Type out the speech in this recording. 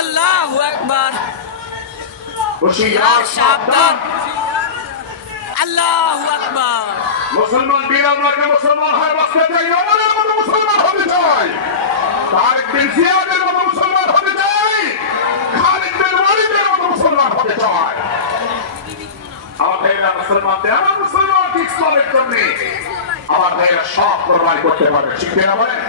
আল্লাহু সাবধান। আল্লাহু মুসলমান বীর মুসলমান হয় বাঁচতে চাই আমাদের মতো মুসলমান হতে চাই। বিন জিয়াদের মতো মুসলমান হতে চাই খালিদ বিন ওয়ালিদের মতো মুসলমান হতে চাই। আমার ভাইয়েরা মুসলমানদের আমার মুসলমান ইসলামের জন্য। আমার ভাইয়েরা সব কোরবানি করতে পারে ঠিক কিনা বলেন?